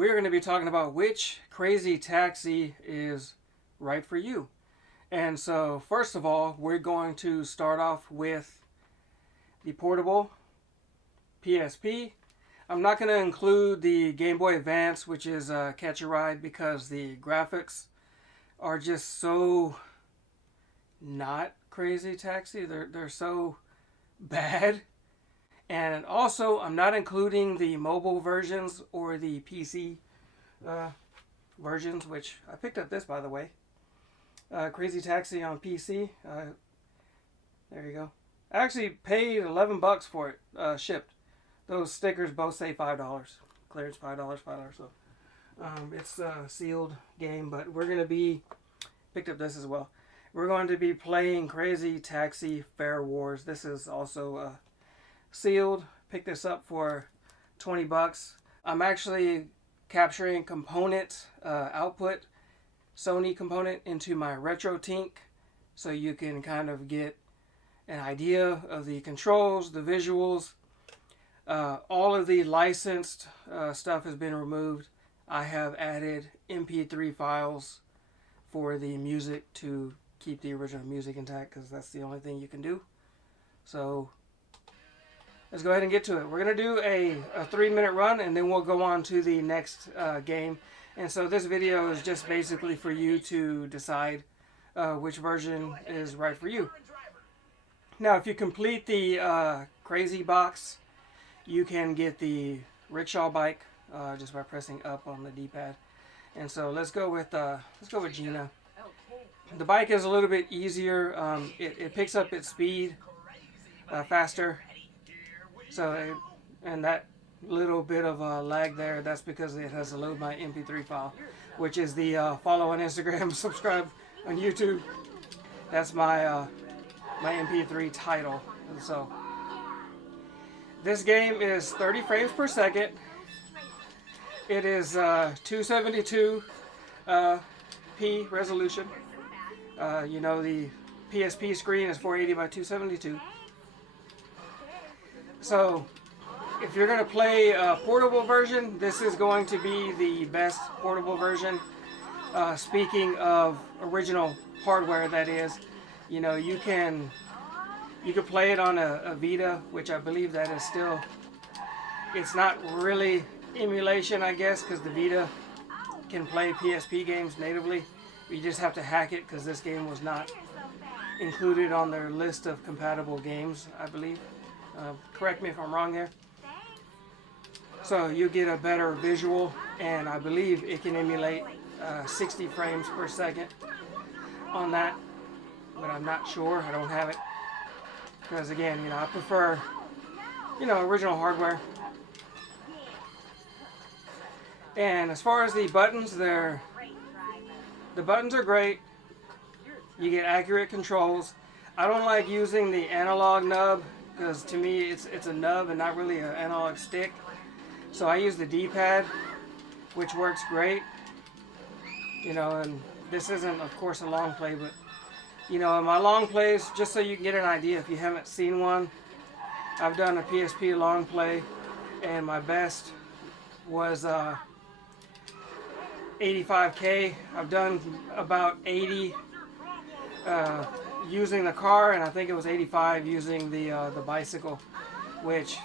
we're going to be talking about which crazy taxi is right for you. And so, first of all, we're going to start off with the portable PSP. I'm not going to include the Game Boy Advance, which is Catch a Ride, because the graphics are just so not crazy taxi. They're so bad. And also, I'm not including the mobile versions or the PC versions, which I picked up this, by the way. Crazy Taxi on PC. There you go. I actually paid $11 for it, shipped. Those stickers both say $5. Clearance $5, So it's a sealed game, but we're going to be, picked up this as well. We're going to be playing Crazy Taxi Fare Wars. This is also sealed. Picked this up for $20. I'm actually capturing component output, Sony component, into my retrotink, so you can kind of get an idea of the controls, the visuals. All of the licensed stuff has been removed. I have added MP3 files for the music to keep the original music intact, because that's the only thing you can do. So let's go ahead and get to it. We're going to do a 3-minute run, and then we'll go on to the next game. And so this video is just basically for you to decide which version is right for you. Now, if you complete the Crazy box, you can get the rickshaw bike just by pressing up on the D-pad. And so let's go with Gina. The bike is a little bit easier. It picks up its speed faster. So, and that little bit of lag there, that's because it has to load my MP3 file, which is the follow on Instagram, subscribe on YouTube. That's my my MP3 title. And so this game is 30 frames per second. It is 272p resolution. You know, the PSP screen is 480 by 272. So if you're going to play a portable version, this is going to be the best portable version. Speaking of original hardware, that is, you know, you can play it on a Vita, which I believe that is still, it's not really emulation, I guess, because the Vita can play PSP games natively. You just have to hack it, because this game was not included on their list of compatible games, I believe. Correct me if I'm wrong here. So you get a better visual, and I believe it can emulate 60 frames per second on that, but I'm not sure. I don't have it, because again, you know, I prefer, you know, original hardware. And as far as the buttons, the buttons are great. You get accurate controls. I don't like using the analog nub, because to me it's a nub and not really an analog stick. So I use the D-pad, which works great. You know, and this isn't, of course, a long play, but you know, in my long plays, just so you can get an idea, if you haven't seen one, I've done a PSP long play, and my best was 85K. I've done about 80 using the car, and I think it was 85 using the bicycle, which,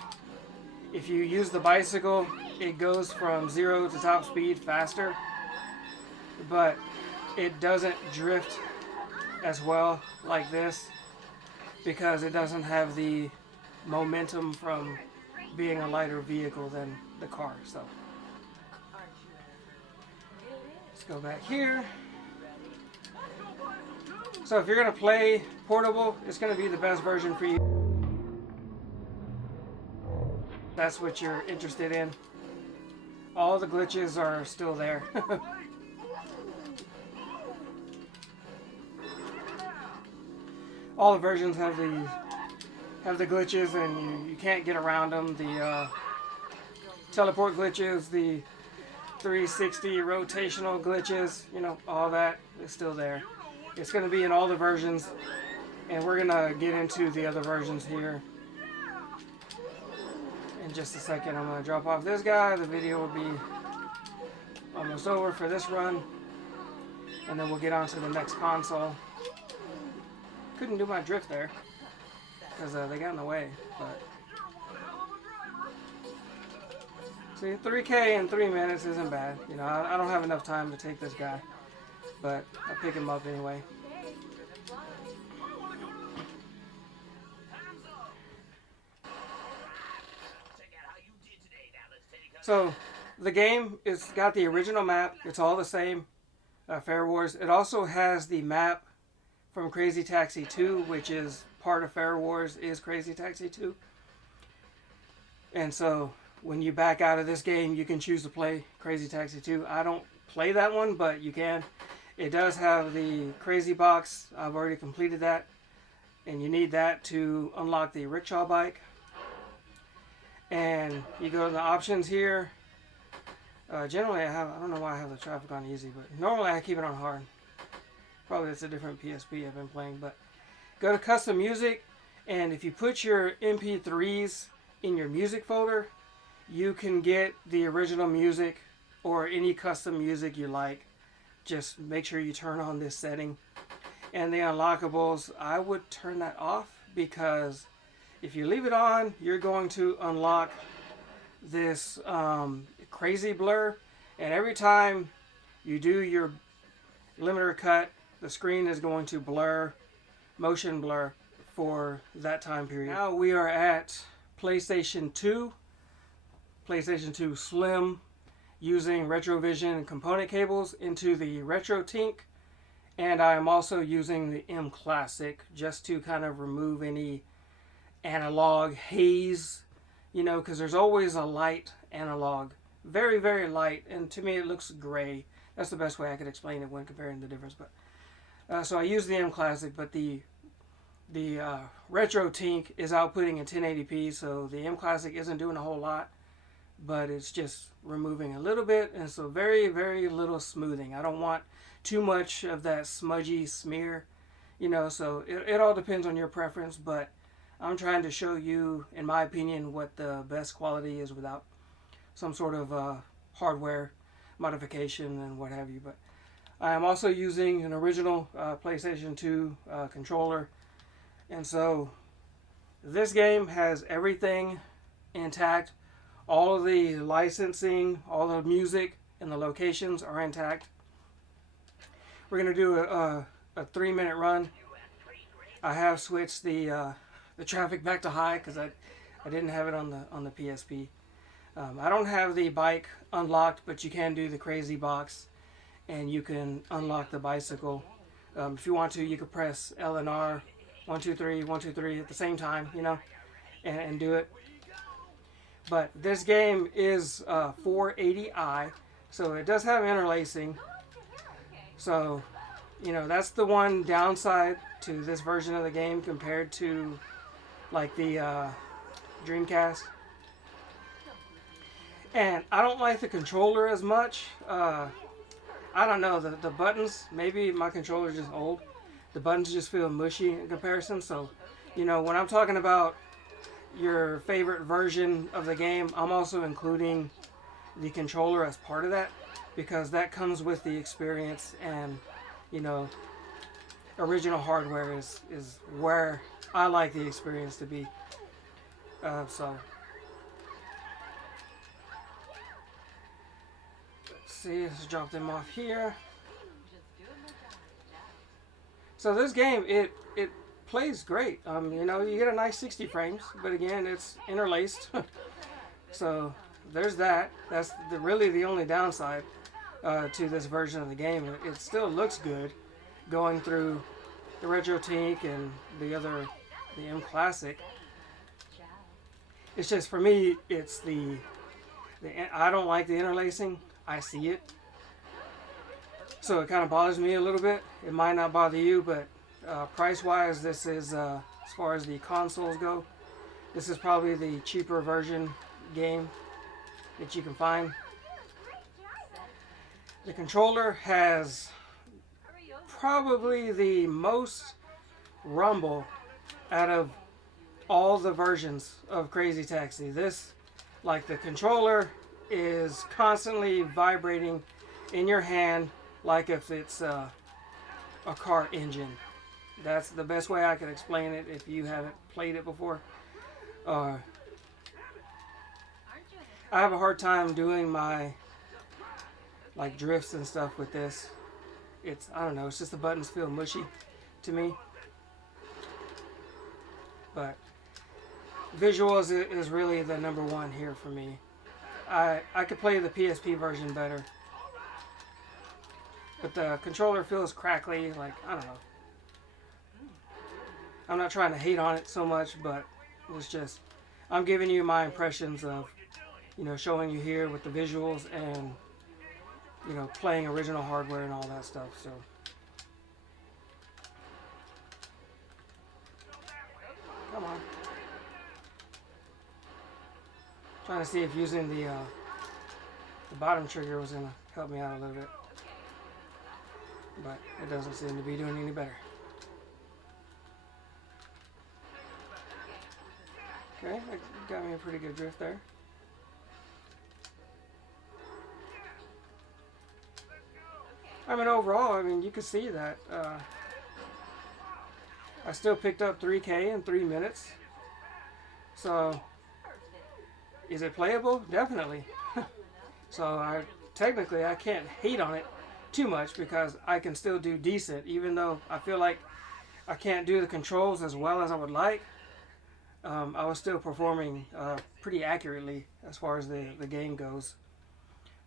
if you use the bicycle, it goes from 0 to top speed faster, but it doesn't drift as well like this, because it doesn't have the momentum from being a lighter vehicle than the car. So let's go back here. So if you're going to play portable, it's going to be the best version for you. That's what you're interested in. All the glitches are still there. All the versions have the glitches, and you can't get around them. The teleport glitches, the 360 rotational glitches, you know, all that is still there. It's going to be in all the versions, and we're going to get into the other versions here in just a second. I'm going to drop off this guy. The video will be us over for this run, and then we'll get on to the next console. Couldn't do my drift there because they got in the way, but see, 3K in 3 minutes isn't bad. You know, I don't have enough time to take this guy, but I'll pick him up anyway. So the game is got the original map. It's all the same, Fair Wars. It also has the map from Crazy Taxi 2, which is part of Fair Wars, is Crazy Taxi 2. And so when you back out of this game, you can choose to play Crazy Taxi 2. I don't play that one, but you can. It does have the Crazy Box. I've already completed that. And you need that to unlock the rickshaw bike. And you go to the options here. Generally, I don't know why I have the traffic on easy, but normally I keep it on hard. Probably it's a different PSP I've been playing, but go to custom music, and if you put your MP3s in your music folder, you can get the original music or any custom music you like. Just make sure you turn on this setting. And the unlockables, I would turn that off, because if you leave it on, you're going to unlock this crazy blur, and every time you do your limiter cut, the screen is going to blur, motion blur, for that time period. Now we are at PlayStation 2 Slim, using Retrovision component cables into the retrotink, and I am also using the mclassic just to kind of remove any analog haze, you know, because there's always a light analog, very, very light, and to me it looks gray. That's the best way I could explain it when comparing the difference. But so I use the mclassic, but the retrotink is outputting in 1080p, so the mclassic isn't doing a whole lot, but it's just removing a little bit, and so very, very little smoothing. I don't want too much of that smudgy smear, you know, so it all depends on your preference, but I'm trying to show you, in my opinion, what the best quality is without some sort of hardware modification and what have you. But I am also using an original PlayStation 2 controller, and so this game has everything intact. All of the licensing, all the music, and the locations are intact. We're going to do a 3-minute run. I have switched the traffic back to high because I didn't have it on the PSP. I don't have the bike unlocked, but you can do the crazy box, and you can unlock the bicycle. If you want to, you could press L and R, 1, 2, 3, 1, 2, 3 at the same time, you know, and do it. But this game is 480i, so it does have interlacing. So, you know, that's the one downside to this version of the game compared to like the Dreamcast. And I don't like the controller as much. I don't know, the buttons, maybe my controller is just old. The buttons just feel mushy in comparison. So, you know, when I'm talking about your favorite version of the game, I'm also including the controller as part of that, because that comes with the experience, and, you know, original hardware is where I like the experience to be. So let's see, let's drop them off here. So this game, it plays great. You know, you get a nice 60 frames, but again, it's interlaced. So there's that. That's really the only downside to this version of the game. It still looks good going through the retrotink and the mclassic. It's just, for me, it's I don't like the interlacing. I see it, so it kind of bothers me a little bit. It might not bother you, but price-wise, this is, as far as the consoles go, this is probably the cheaper version game that you can find. The controller has probably the most rumble out of all the versions of Crazy Taxi. This, like, the controller is constantly vibrating in your hand like if it's a car engine. That's the best way I can explain it if you haven't played it before. I have a hard time doing my like drifts and stuff with this. I don't know, it's just the buttons feel mushy to me. But visuals is really the number one here for me. I could play the PSP version better. But the controller feels crackly, like, I don't know. I'm not trying to hate on it so much, but it's just, I'm giving you my impressions of, showing you here with the visuals and, playing original hardware and all that stuff, so. Come on. Trying to see if using the bottom trigger was going to help me out a little bit. But it doesn't seem to be doing any better. Okay, that got me a pretty good drift there. I mean, overall, you can see that I still picked up 3K in 3 minutes. So, is it playable? Definitely. So, technically, I can't hate on it too much because I can still do decent, even though I feel like I can't do the controls as well as I would like. I was still performing pretty accurately as far as the game goes.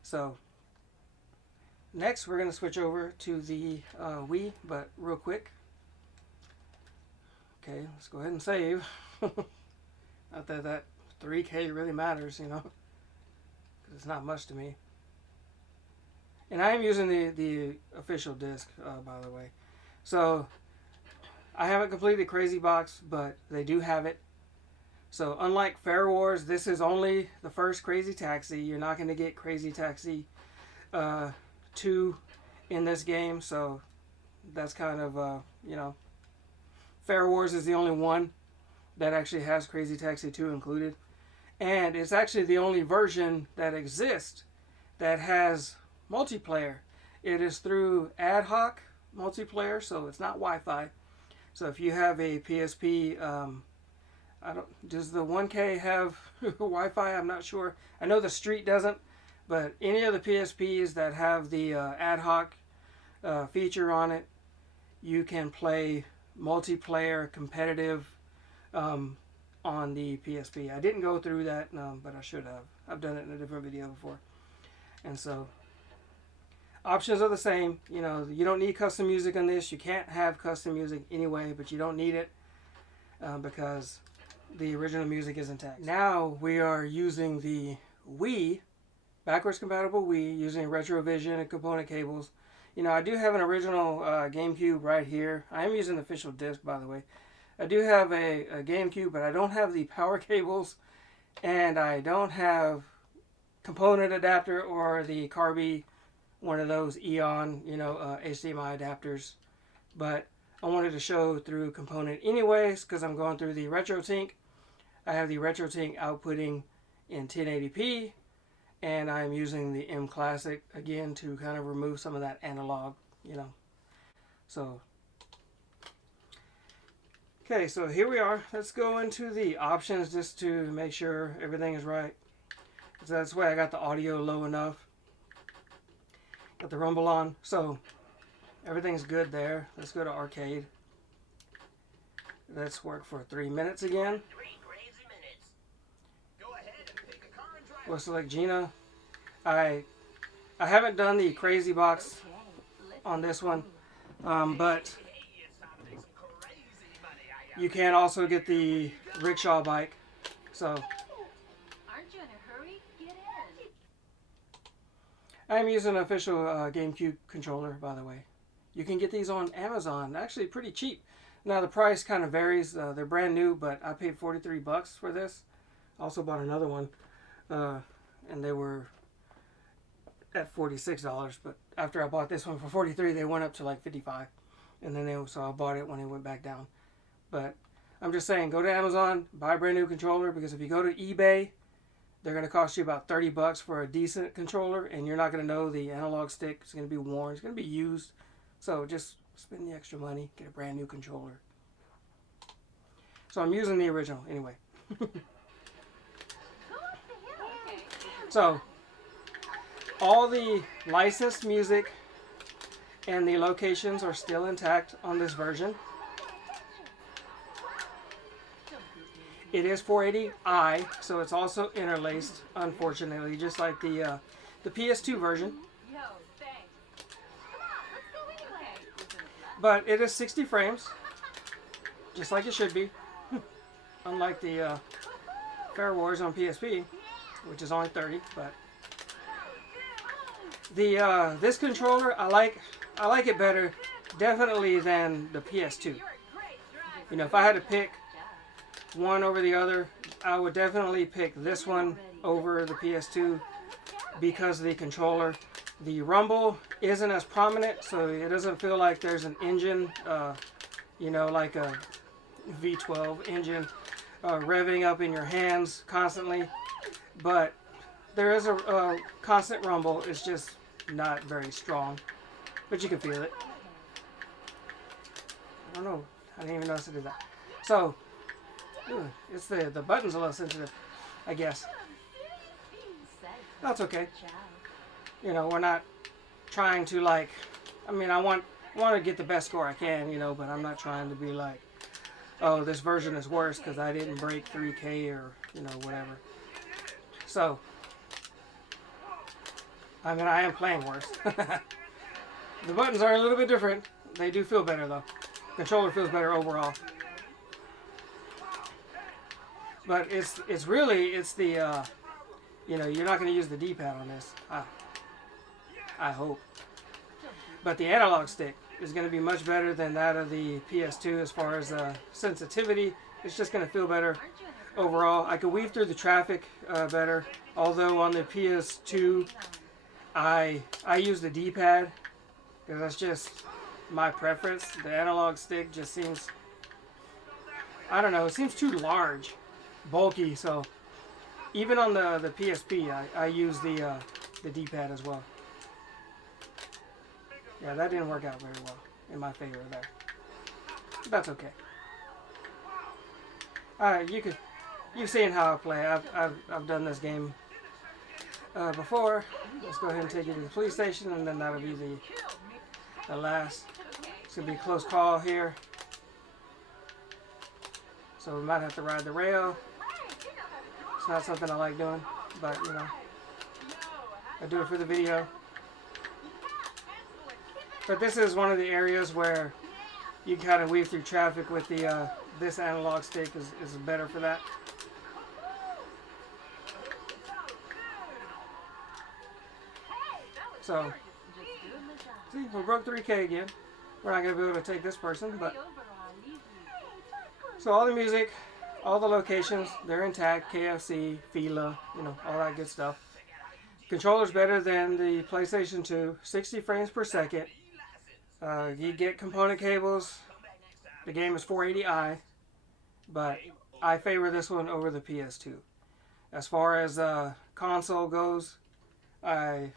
So next we're going to switch over to the Wii, but real quick. Okay, let's go ahead and save. Not that 3K really matters, because it's not much to me. And I am using the official disc, by the way. So I haven't completed Crazy Box, but they do have it. So unlike Fair Wars, this is only the first Crazy Taxi. You're not going to get Crazy Taxi 2 in this game. So that's kind of, Fair Wars is the only one that actually has Crazy Taxi 2 included. And it's actually the only version that exists that has multiplayer. It is through ad hoc multiplayer, so it's not Wi-Fi. So if you have a PSP, does the 1K have Wi-Fi? I'm not sure. I know the Street doesn't, but any of the PSPs that have the ad hoc feature on it, you can play multiplayer competitive on the PSP. I didn't go through that, but I should have. I've done it in a different video before. And so, options are the same. You don't need custom music on this. You can't have custom music anyway, but you don't need it because the original music is intact. Now we are using the Wii, backwards compatible Wii, using RetroVision and component cables. I do have an original GameCube right here. I am using the official disc, by the way. I do have a GameCube, but I don't have the power cables, and I don't have component adapter or the Carby, one of those Eon, HDMI adapters. But I wanted to show through component anyways, because I'm going through the retrotink. I have the retrotink outputting in 1080p, and I'm using the mclassic again to kind of remove some of that analog, So, okay, so here we are. Let's go into the options just to make sure everything is right. So that's why I got the audio low enough. Got the rumble on, so everything's good there. Let's go to arcade. Let's work for 3 minutes again. We'll select Gina. I haven't done the Crazy Box on this one, but you can also get the rickshaw bike. So aren't you in a hurry? Get in. I'm using an official GameCube controller, by the way. You can get these on Amazon, actually pretty cheap. Now the price kind of varies. They're brand new, but I paid 43 bucks for this. Also bought another one, and they were at $46. But after I bought this one for 43, they went up to like 55, and then so I bought it when it went back down. But I'm just saying, go to Amazon, buy a brand new controller, because if you go to eBay, they're going to cost you about $30 for a decent controller, and you're not going to know the analog stick is going to be worn. It's going to be used. So just spend the extra money, get a brand new controller. So I'm using the original anyway. So all the licensed music and the locations are still intact on this version. It is 480i, so it's also interlaced, unfortunately, just like the PS2 version. But it is 60 frames, just like it should be. Unlike the Fair Wars on PSP, which is only 30. But the this controller, I like it better, definitely, than the PS2. You know, if I had to pick one over the other, I would definitely pick this one over the PS2 because of the controller. The rumble isn't as prominent, so it doesn't feel like there's an engine, you know, like a V12 engine revving up in your hands constantly. But there is a constant rumble. It's just not very strong, but you can feel it. I don't know. I didn't even notice I did that. So, it's the button's a little sensitive, I guess. That's okay. You know, we're not trying to, like, I mean, I want to get the best score I can, you know, but I'm not trying to be like, oh, this version is worse because I didn't break 3K or, you know, whatever. So, I mean, I am playing worse. The buttons are a little bit different. They do feel better, though. Controller feels better overall. But it's really the, you know, you're not going to use the D-pad on this. I hope. But the analog stick is going to be much better than that of the PS2 as far as sensitivity. It's just going to feel better overall. I could weave through the traffic better. Although on the PS2, I use the D-pad because that's just my preference. The analog stick just seems, I don't know, it seems too large, bulky. So even on the PSP, I use the D-pad as well. Yeah, that didn't work out very well in my favor there. But that's okay. Alright, you've seen how I play. I've done this game before. Let's go ahead and take you to the police station, and then that'll be the last. It's gonna be a close call here. So we might have to ride the rail. It's not something I like doing, but you know, I do it for the video. But this is one of the areas where you can kind of weave through traffic with the this analog stick is better for that. So, see, we broke 3K again. We're not going to be able to take this person, but... So all the music, all the locations, they're intact. KFC, Fila, you know, all that good stuff. Controller's better than the PlayStation 2. 60 frames per second. You get component cables. The game is 480i, but I favor this one over the PS2. As far as console goes, as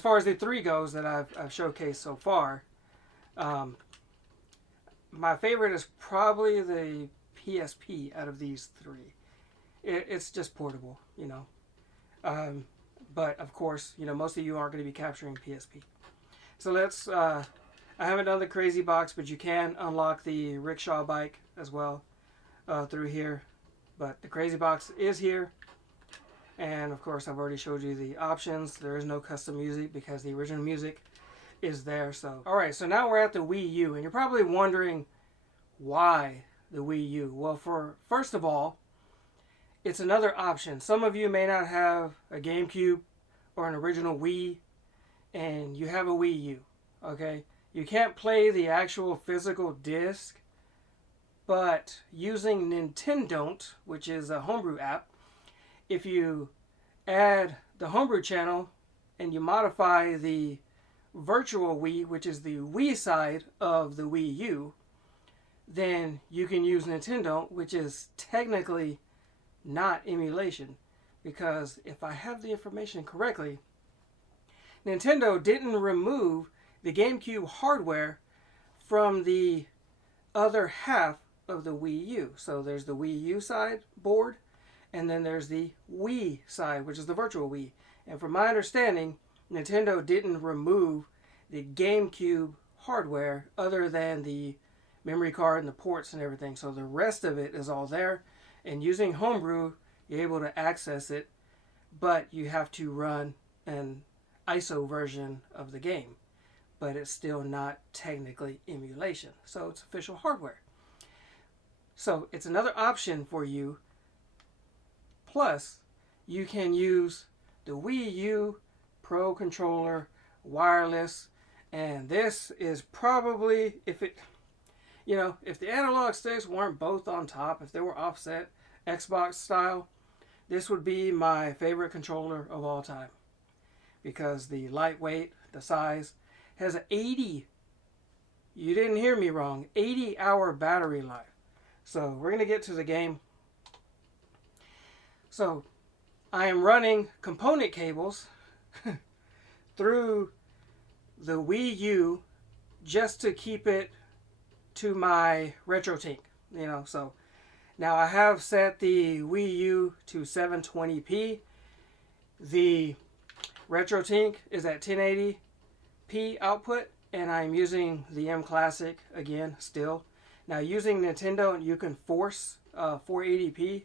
far as the 3 goes that I've showcased so far, my favorite is probably the PSP out of these 3. It's just portable, you know. But of course, you know, most of you aren't going to be capturing PSP. So let's, I haven't done the crazy box, but you can unlock the rickshaw bike as well through here. But the crazy box is here. And of course, I've already showed you the options. There is no custom music because the original music is there. So, alright, so now we're at the WiiU. And you're probably wondering why the WiiU. Well, first of all, it's another option. Some of you may not have a GameCube or an original Wii, and you have a WiiU, okay? You can't play the actual physical disc, but using Nintendont, which is a homebrew app, if you add the homebrew channel and you modify the virtual Wii, which is the Wii side of the WiiU, then you can use Nintendont, which is technically not emulation, because if I have the information correctly, Nintendo didn't remove the GameCube hardware from the other half of the Wii U. So there's the Wii U side board, and then there's the Wii side, which is the virtual Wii. And from my understanding, Nintendo didn't remove the GameCube hardware other than the memory card and the ports and everything. So the rest of it is all there. And using Homebrew, you're able to access it, but you have to run an ISO version of the game. But it's still not technically emulation. So it's official hardware. So it's another option for you. Plus, you can use the Wii U Pro Controller wireless, and this is probably, if the analog sticks weren't both on top, if they were offset Xbox style, this would be my favorite controller of all time, because the lightweight, the size, has an 80, you didn't hear me wrong, 80-hour battery life. So we're going to get to the game. So I am running component cables through the Wii U just to keep it to my retrotink. So now I have set the Wii U to 720p. The retrotink is at 1080p output, and I'm using the mclassic again still. Now using Nintendo, you can force 480p,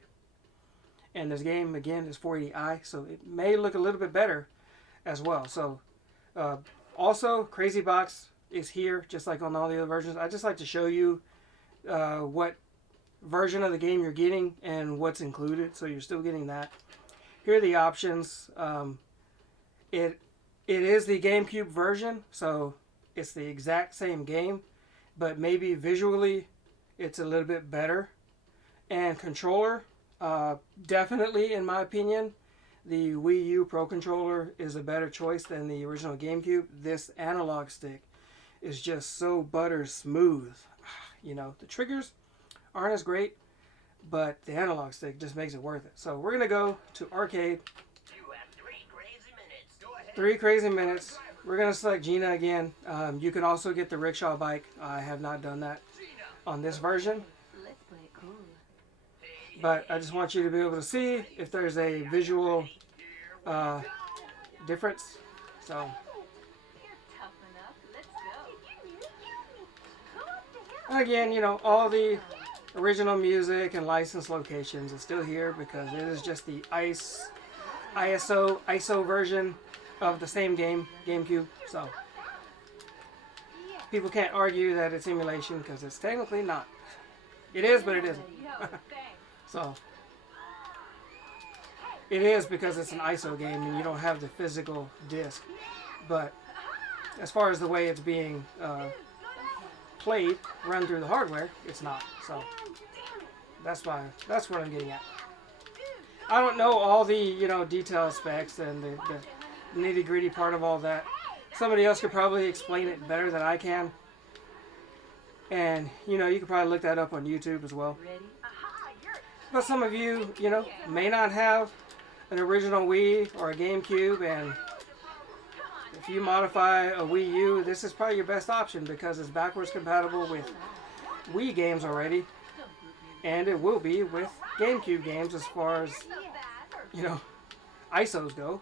and this game again is 480i, so it may look a little bit better as well. So also Crazy Box is here just like on all the other versions. I just like to show you what version of the game you're getting and what's included, so you're still getting that. Here are the options. It is the GameCube version, so it's the exact same game, but maybe visually it's a little bit better. And controller, definitely in my opinion, the Wii U Pro Controller is a better choice than the original GameCube. This analog stick is just so butter smooth. The triggers aren't as great, but the analog stick just makes it worth it. So we're going to go to arcade. You have 3 crazy minutes. Go ahead. 3 crazy minutes. We're going to select Gina again. You can also get the rickshaw bike. I have not done that on this version. Let's play it cool. But I just want you to be able to see if there's a visual difference. So You're tough enough. Let's go. and again, all the original music and licensed locations is still here because it is just the ISO version of the same game, GameCube. So people can't argue that it's emulation because it's technically not. It is, but it isn't. Yo, thanks. So it is because it's an ISO game and you don't have the physical disc. But as far as the way it's being played, run through the hardware, it's not. So that's what I'm getting at. I don't know all the detail specs and the nitty gritty part of all that. Somebody else could probably explain it better than I can. And you could probably look that up on YouTube as well. Ready? But some of you, may not have an original Wii or a GameCube, and if you modify a Wii U, this is probably your best option because it's backwards compatible with Wii games already, and it will be with GameCube games as far as, ISOs go,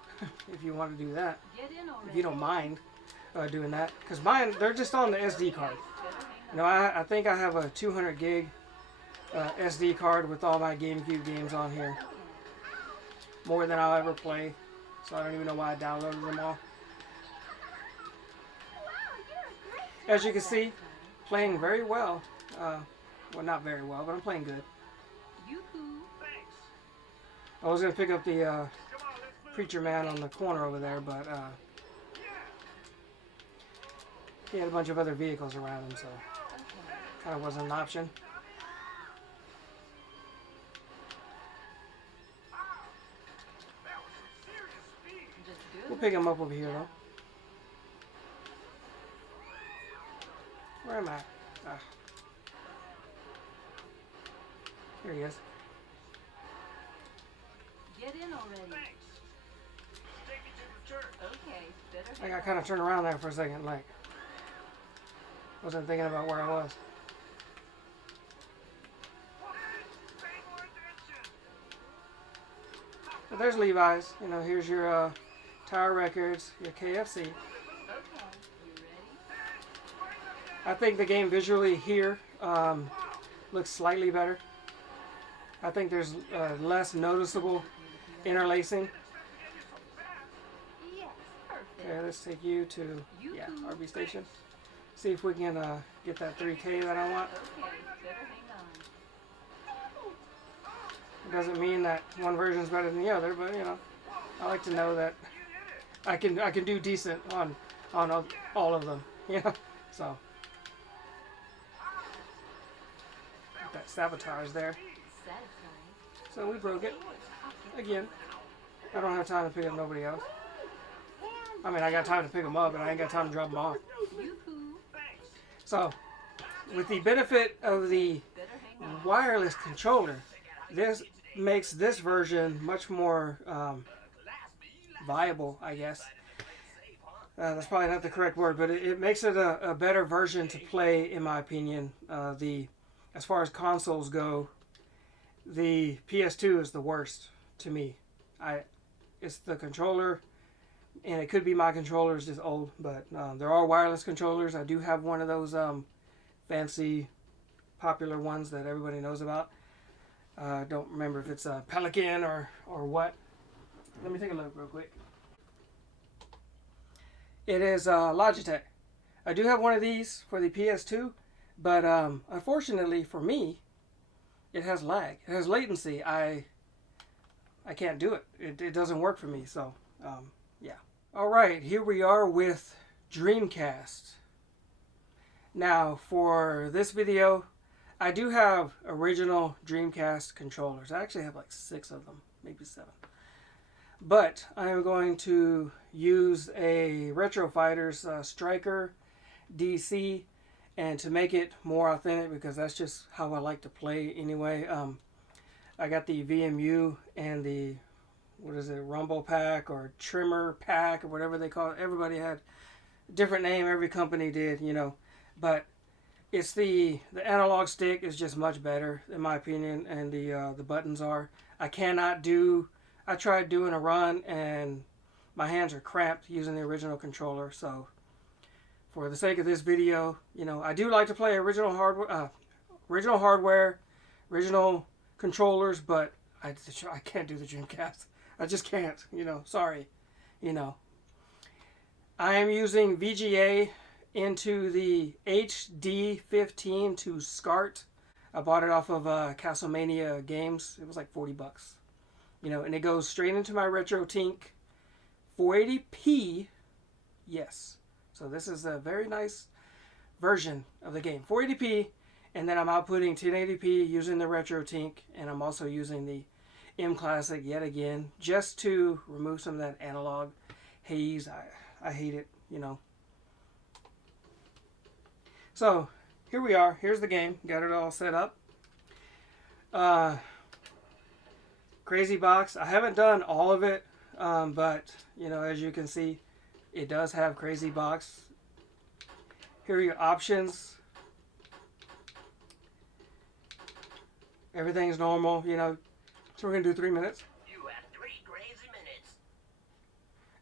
if you want to do that, Get in already. if you don't mind doing that. Because mine, they're just on the SD card. I think I have a 200 gig SD card with all my GameCube games on here. More than I'll ever play. So I don't even know why I downloaded them all. As you can see, playing very well. Well, not very well, but I'm playing good. Yoo-hoo. Thanks. I was going to pick up the Preacher Man on the corner over there, but he had a bunch of other vehicles around him, so kind of wasn't an option. Just do We'll it. pick him up over here, though. Where am I? Ah. Here he is. Get in already. Thanks. Take me to the church. Okay, better I hang got on. kind of turned around there for a second, like wasn't thinking about where I was. Pay more attention. But there's Levi's. You know, here's your Tower Records, your KFC. Okay, you ready? I think the game visually here looks slightly better. I think there's less noticeable interlacing. Yes, perfect. Okay, let's take you to yeah RB station. See if we can get that 3K that I want. Okay, better hang on. It doesn't mean that one version is better than the other, but you know, I like to know that I can do decent on all of them. You know, so that sabotage there. Satisfying. So we broke it again. I don't have time to pick up nobody else. I mean, I got time to pick them up, but I ain't got time to drop them off. Yoo-hoo. So, with the benefit of the Better hang on. wireless controller, this makes this version much more viable, I guess. That's probably not the correct word, but it makes it a better version to play, in my opinion. As far as consoles go, the PS2 is the worst to me. It's the controller, and it could be my controller is just old, but there are wireless controllers. I do have one of those fancy, popular ones that everybody knows about. Don't remember if it's a Pelican or what. Let me take a look real quick. It is Logitech. I do have one of these for the PS2, but unfortunately for me, it has lag. It has latency. I can't do it. It doesn't work for me. So yeah. All right, here we are with Dreamcast. Now for this video, I do have original Dreamcast controllers. I actually have like 6 of them, maybe 7. But I am going to use a Retro Fighters Striker DC, and to make it more authentic, because that's just how I like to play anyway. I got the VMU and the, what is it, Rumble Pack or Trimmer Pack or whatever they call it. Everybody had a different name. Every company did, you know. But it's the analog stick is just much better in my opinion, and the buttons are. I tried doing a run and my hands are cramped using the original controller. So for the sake of this video, you know, I do like to play original hardware, original controllers, but I can't do the Dreamcast. I just can't, you know, sorry, you know. I am using VGA into the HD15 to SCART. I bought it off of Castlemania Games. It was like 40 bucks. You know, and it goes straight into my retrotink 480p. Yes. So this is a very nice version of the game. 480p, and then I'm outputting 1080p using the retrotink, and I'm also using the mclassic yet again, just to remove some of that analog haze. I hate it, you know. So here we are. Here's the game. Got it all set up. Crazy box. I haven't done all of it, but you know, as you can see, it does have crazy box. Here are your options. Everything's normal, you know. So we're gonna do 3 minutes. You have 3 crazy minutes.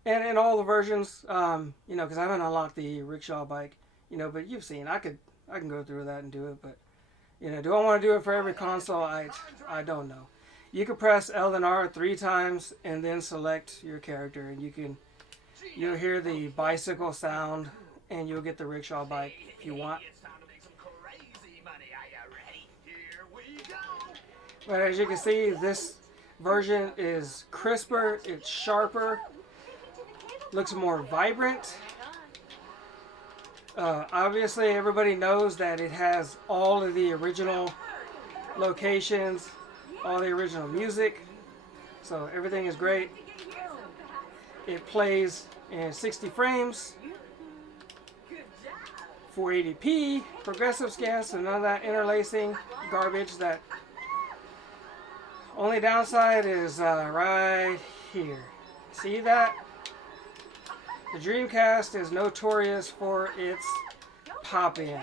And in all the versions, you know, because I haven't unlocked the rickshaw bike, you know, but you've seen, I can go through that and do it, but you know, do I want to do it for every console? I don't know. You can press L and R 3 times and then select your character, and you'll hear the bicycle sound, and you'll get the rickshaw bike if you want. It's time to make some crazy money. Are you ready? Here we go. But as you can see, this version is crisper, it's sharper, looks more vibrant. Obviously, everybody knows that it has all of the original locations, all the original music, so everything is great. It plays in 60 frames, 480p, progressive scan, so none of that interlacing garbage that only downside is right here. See that? The Dreamcast is notorious for its pop-in.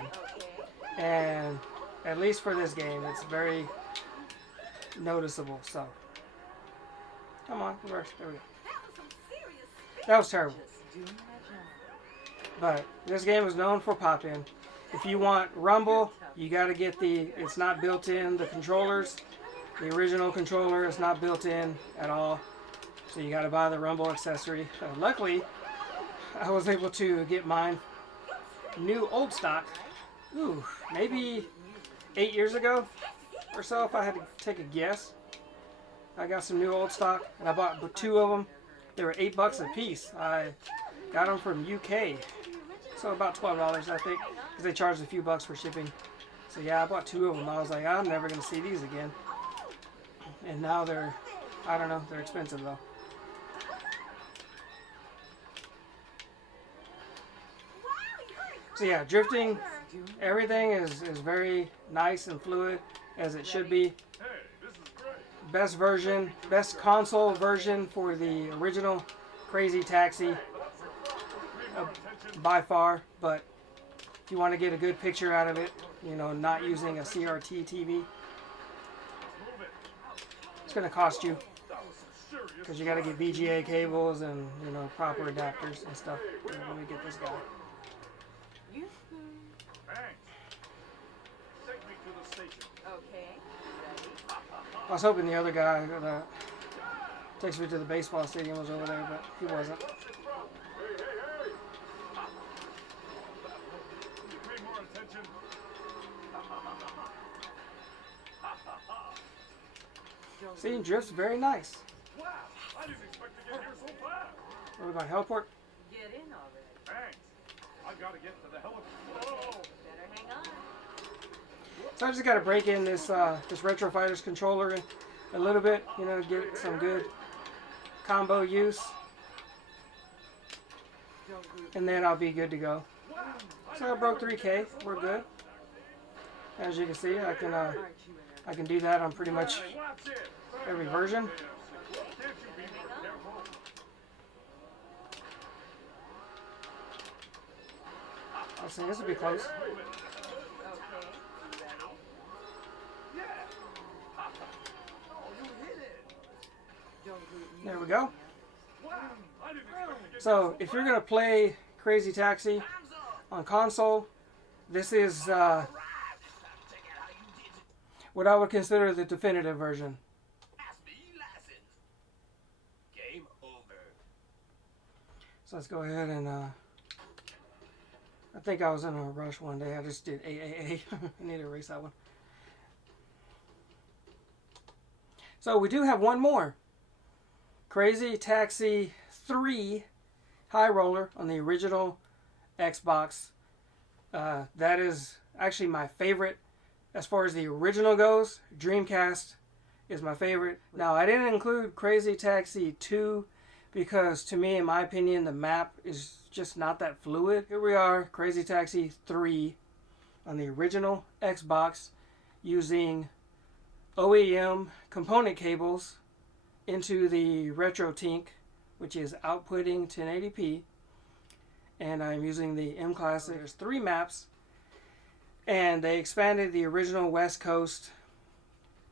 And at least for this game, it's very noticeable. So, come on, reverse. There we go. That was terrible. But this game is known for pop-in. If you want Rumble, you got to get it's not built in, the controllers. The original controller is not built in at all. So you got to buy the Rumble accessory. Luckily, I was able to get mine new old stock. Ooh, maybe 8 years ago or so, if I had to take a guess. I got some new old stock, and I bought 2 of them. They were $8 a piece. I got them from UK, so about $12, I think, because they charged a few bucks for shipping. So yeah, I bought 2 of them. I was like, I'm never gonna see these again. And now they're, I don't know, they're expensive though. So yeah, drifting, everything is very nice and fluid, as it should be. Best version, best console version for the original Crazy Taxi by far. But if you want to get a good picture out of it, you know, not using a CRT TV, it's going to cost you, because you got to get VGA cables and, you know, proper adapters and stuff. Let me get this guy. I was hoping the other guy that takes me to the baseball stadium was over there, but he wasn't. See, drifts very nice. What about heliport? Get in already. Thanks. I gotta get to the heliport. Better hang on. So I just got to break in this this Retro Fighters controller a little bit, you know, get some good combo use, and then I'll be good to go. So I broke 3K. We're good. As you can see, I can do that on pretty much every version. I'll say this will be close. There we go. So if you're going to play Crazy Taxi on console, this is what I would consider the definitive version. Game over. So let's go ahead and I think I was in a rush one day. I just did AAA. I need to erase that one. So we do have one more. Crazy Taxi 3 High Roller on the original Xbox. That is actually my favorite as far as the original goes. Dreamcast is my favorite. Now, I didn't include Crazy Taxi 2 because, to me, in my opinion, the map is just not that fluid. Here we are, Crazy Taxi 3 on the original Xbox using OEM component cables into the retrotink, which is outputting 1080p, and I'm using the mclassic. There's 3 maps, and they expanded the original West Coast,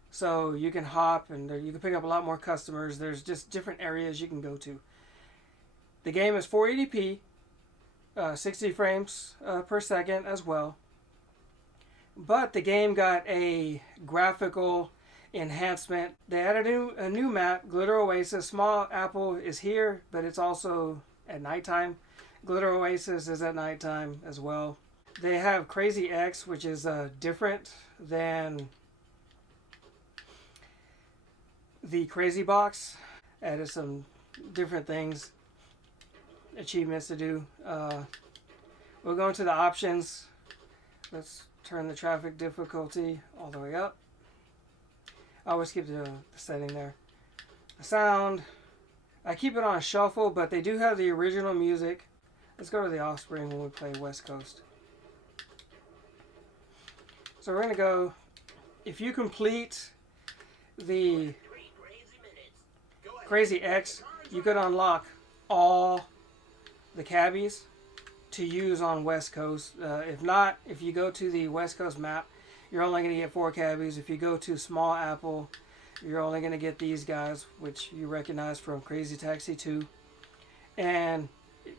so you can hop and you can pick up a lot more customers. There's just different areas you can go to. The game is 480p, 60 frames per second as well, but the game got a graphical enhancement. They added a new map, Glitter Oasis. Small Apple is here, but it's also at nighttime. Glitter Oasis is at nighttime as well. They have Crazy X, which is different than the Crazy Box. Added some different things, achievements to do. We'll go into the options. Let's turn the traffic difficulty all the way up. I always keep the setting there. The sound, I keep it on shuffle, but they do have the original music. Let's go to the Offspring when we play West Coast. So we're going to go, if you complete the Crazy X, you could unlock all the cabbies to use on West Coast. If not, if you go to the West Coast map, you're only going to get 4 cabbies. If you go to Small Apple, you're only going to get these guys, which you recognize from Crazy Taxi 2. And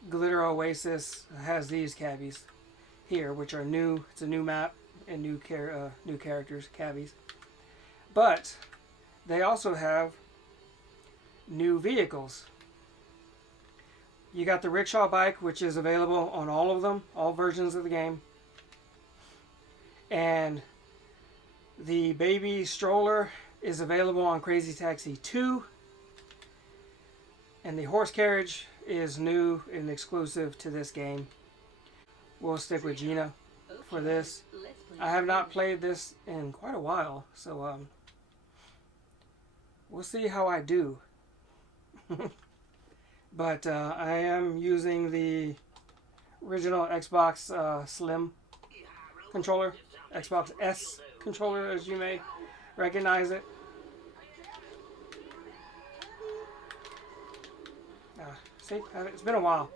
Glitter Oasis has these cabbies here, which are new. It's a new map and new characters, cabbies. But they also have new vehicles. You got the rickshaw bike, which is available on all of them, all versions of the game. And the baby stroller is available on Crazy Taxi 2. And the horse carriage is new and exclusive to this game. We'll stick with Gina for this. I have not played this in quite a while, so we'll see how I do. But I am using the original Xbox Slim controller, Xbox S controller, as you may recognize it. See, it's been a while.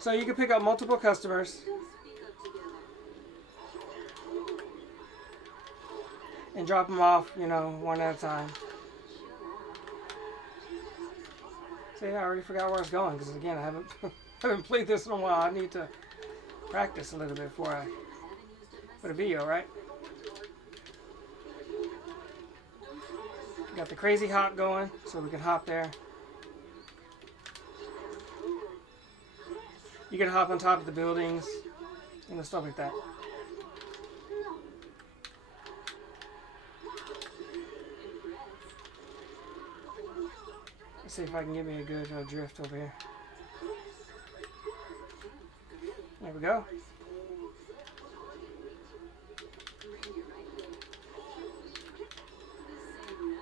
So you can pick up multiple customers and drop them off, you know, one at a time. See, I already forgot where I was going because, again, I haven't played this in a while. I need to practice a little bit before I put a video, right? Got the crazy hop going, so we can hop there. You can hop on top of the buildings, you know, stuff like that. Let's see if I can get me a good drift over here. There we go.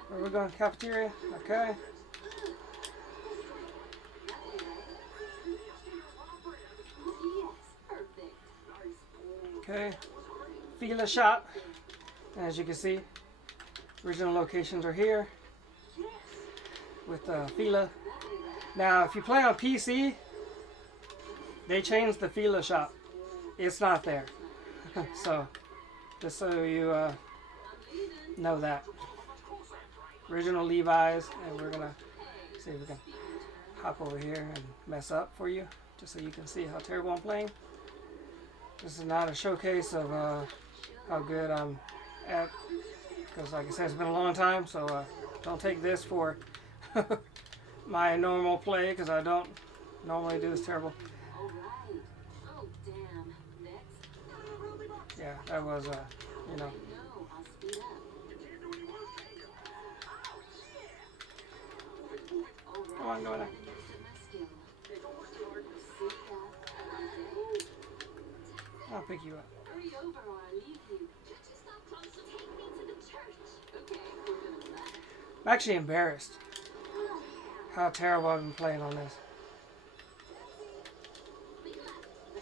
Where are we going? Cafeteria? Okay. Okay. Fila shop. As you can see, original locations are here with Fila. Now, if you play on PC, they changed the Fila shop. It's not there. So, just so you know that. Original Levi's, and we're gonna see if we can hop over here and mess up for you, just so you can see how terrible I'm playing. This is not a showcase of how good I'm at, because like I said, it's been a long time, so don't take this for my normal play, because I don't normally do this terrible. Yeah, that was, you know. Come on, go in there. I'll pick you up. I'm actually embarrassed how terrible I've been playing on this.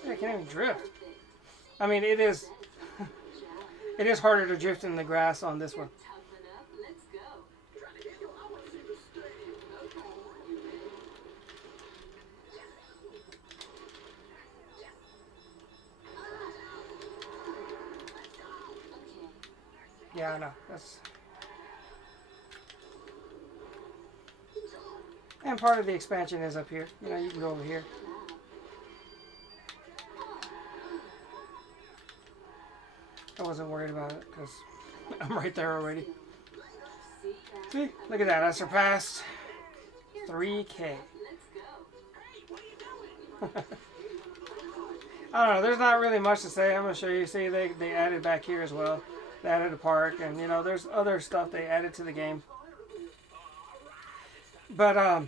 I can't even drift. I mean, it is it is harder to drift in the grass on this one. Yeah, I know. That's... And part of the expansion is up here. You know, you can go over here. I wasn't worried about it because I'm right there already. See? Look at that. I surpassed 3K. I don't know. There's not really much to say. I'm going to show you. See, they added back here as well. They added a park, and you know, there's other stuff they added to the game. But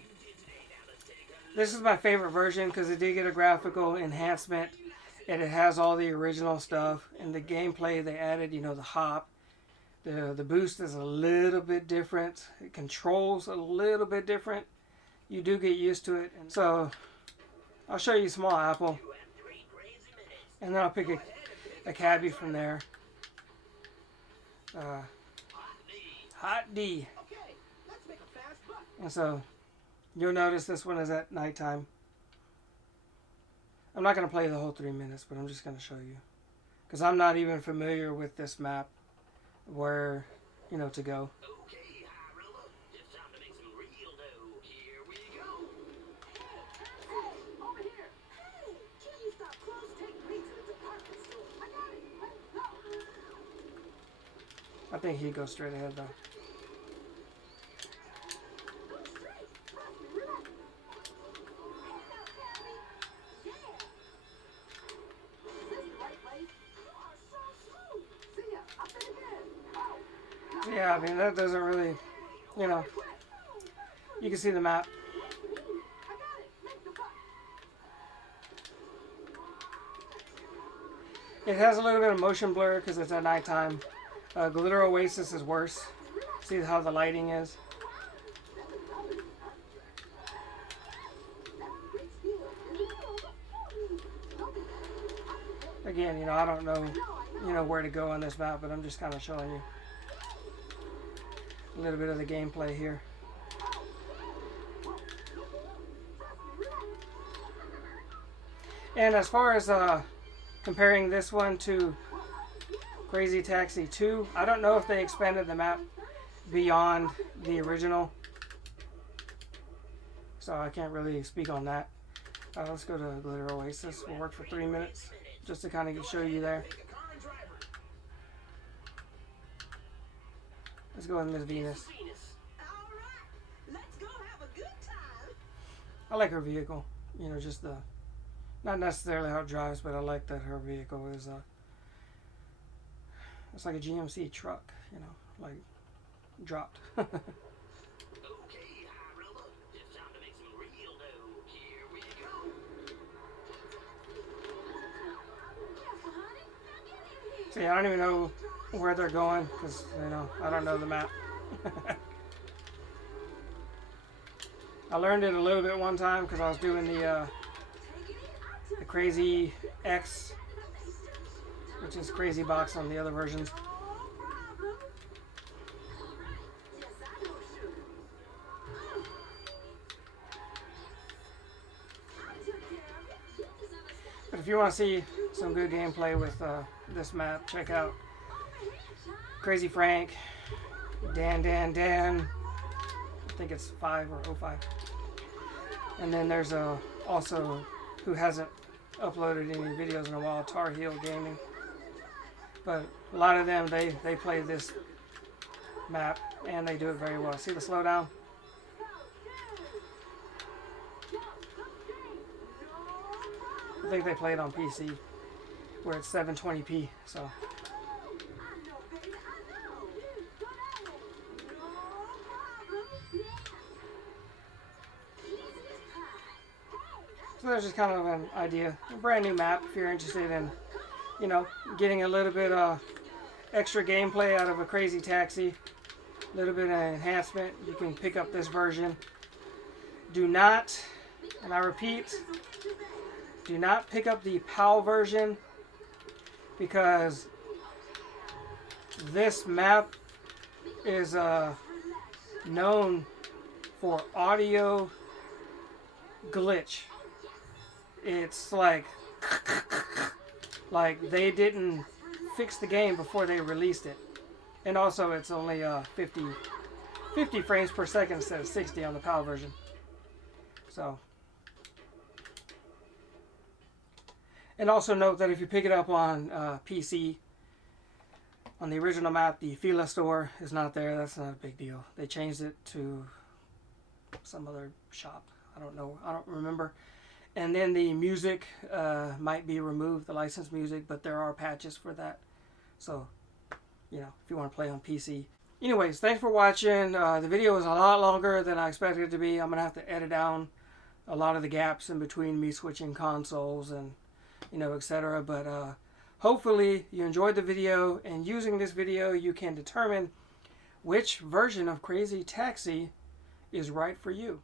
this is my favorite version because it did get a graphical enhancement, and it has all the original stuff. In the gameplay, they added, you know, the hop. The boost is a little bit different. It controls a little bit different. You do get used to it. And so I'll show you Small Apple, and then I'll pick a cabbie from there. Hot D. Okay, let's make a fast buck. And so you'll notice this one is at nighttime. I'm not going to play the whole 3 minutes, but I'm just going to show you. Because I'm not even familiar with this map where, you know, to go. Okay, high roller, it's time to make some real dough. Here we go. Hey, over here. Hey, can you stop close? Take me to the department store. I got it. Let's go. I think he goes straight ahead, though. Go straight. Trust me, relax. Hang out, Gabby. Yeah. Is this the right place? You are so smooth. See ya. Up and again. Oh. Yeah, I mean, that doesn't really, you know, you can see the map. I got it. Make the buck. It has a little bit of motion blur because it's at nighttime. Glitter Oasis is worse. See how the lighting is? Again, you know, I don't know, you know, where to go on this map, but I'm just kind of showing you a little bit of the gameplay here. And as far as comparing this one to Crazy Taxi 2, I don't know if they expanded the map beyond the original, so I can't really speak on that. Let's go to Glitter Oasis. We'll work for 3 minutes just to kind of show you there. Let's go with Miss Venus. All right, let's go have a good time. I like her vehicle, you know, just the, not necessarily how it drives, but I like that her vehicle is it's like a GMC truck, you know, like dropped. Okay, high roller, it's time to make some real dough. Here we go. Careful, honey. Now get in here. See, I don't even know where they're going because, you know, I don't know the map. I learned it a little bit one time because I was doing the Crazy X, which is Crazy Box on the other versions. But if you want to see some good gameplay with this map, check out Crazy Frank, Dan. I think it's 5 or 05. And then there's also, who hasn't uploaded any videos in a while, Tar Heel Gaming. But a lot of them, they play this map and they do it very well. See the slowdown? I think they play it on PC where it's 720p, so. So there's just kind of an idea, a brand new map if you're interested in, you know, getting a little bit extra gameplay out of a Crazy Taxi, a little bit of enhancement. You can pick up this version. Do not, and I repeat, do not pick up the PAL version because this map is known for audio glitch. It's like they didn't fix the game before they released it. And also it's only 50 frames per second instead of 60 on the PAL version. So. And also note that if you pick it up on PC, on the original map, the Fila store is not there. That's not a big deal. They changed it to some other shop. I don't know. I don't remember. And then the music might be removed, the licensed music, but there are patches for that. So, you know, if you want to play on PC. Anyways, thanks for watching. The video is a lot longer than I expected it to be. I'm going to have to edit down a lot of the gaps in between me switching consoles and, you know, etc. But hopefully you enjoyed the video, and using this video you can determine which version of Crazy Taxi is right for you.